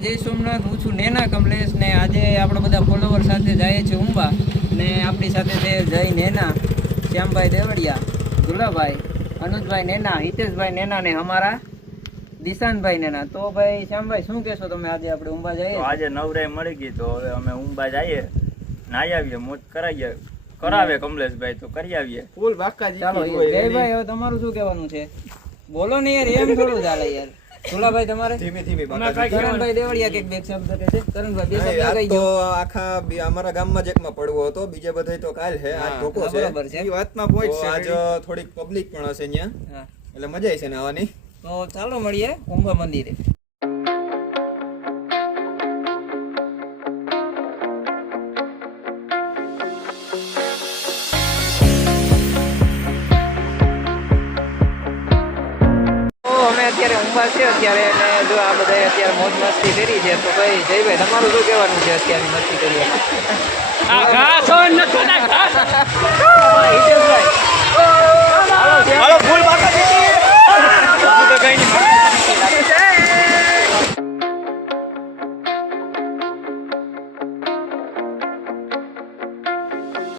જય સોમનાથ, હું છું નેના કમલેશ ને આજે આપણે બધા ફોલોવર સાથે જઈએ છીએ ઉંબા ને આપણી સાથે છે જય નેના, શ્યામભાઈ દેવડિયા, દુલાભાઈ, અનુજભાઈ નેના, હિતેશભાઈ નેના ને અમારા દિશાનભાઈ નેના. તો ભાઈ શ્યામભાઈ શું કહેશો તમે? આજે આપણે ઉંબા જઈએ તો આજે નવરાઈ મળી ગઈ તો હવે અમે ઉંબા જઈએ, નાઈ આવીએ, મોજ કરાવીએ, કરાવે કમલેશભાઈ તો કરી આવીએ ફૂલ બાકા. ચાલો જયભાઈ, હવે તમારું શું કહેવાનું છે? બોલો ને યાર, એમ થોડું ચાલે યાર. દુલાભાઈ તમારે ધીમે ધીમે કરણભાઈ દેવડિયા કે બે શબ્દ કહે છે. કરણભાઈ બે શબ્દ કહી તો દો. આખા અમારા ગામમાં જ એકમાં પડવો હતો, બીજે બધે તો કાલ છે, આજ ધોકો છે. બરાબર છે. ઈ વાતમાં પહોંચશે. આજ થોડીક પબ્લિક પણ હશે ત્યાં, હા. એટલે મજા આવશે ને આવવાની. તો ચાલો મળીએ ઉંબા મંદિરે. અમે અત્યારે ઉંબા છે અત્યારે, અને જો આ બધા અત્યારે મોજ મસ્તી કરી છે. તો ભાઈ જયભાઈ તમારું શું કહેવાનું છે અત્યારની મસ્તી કરી?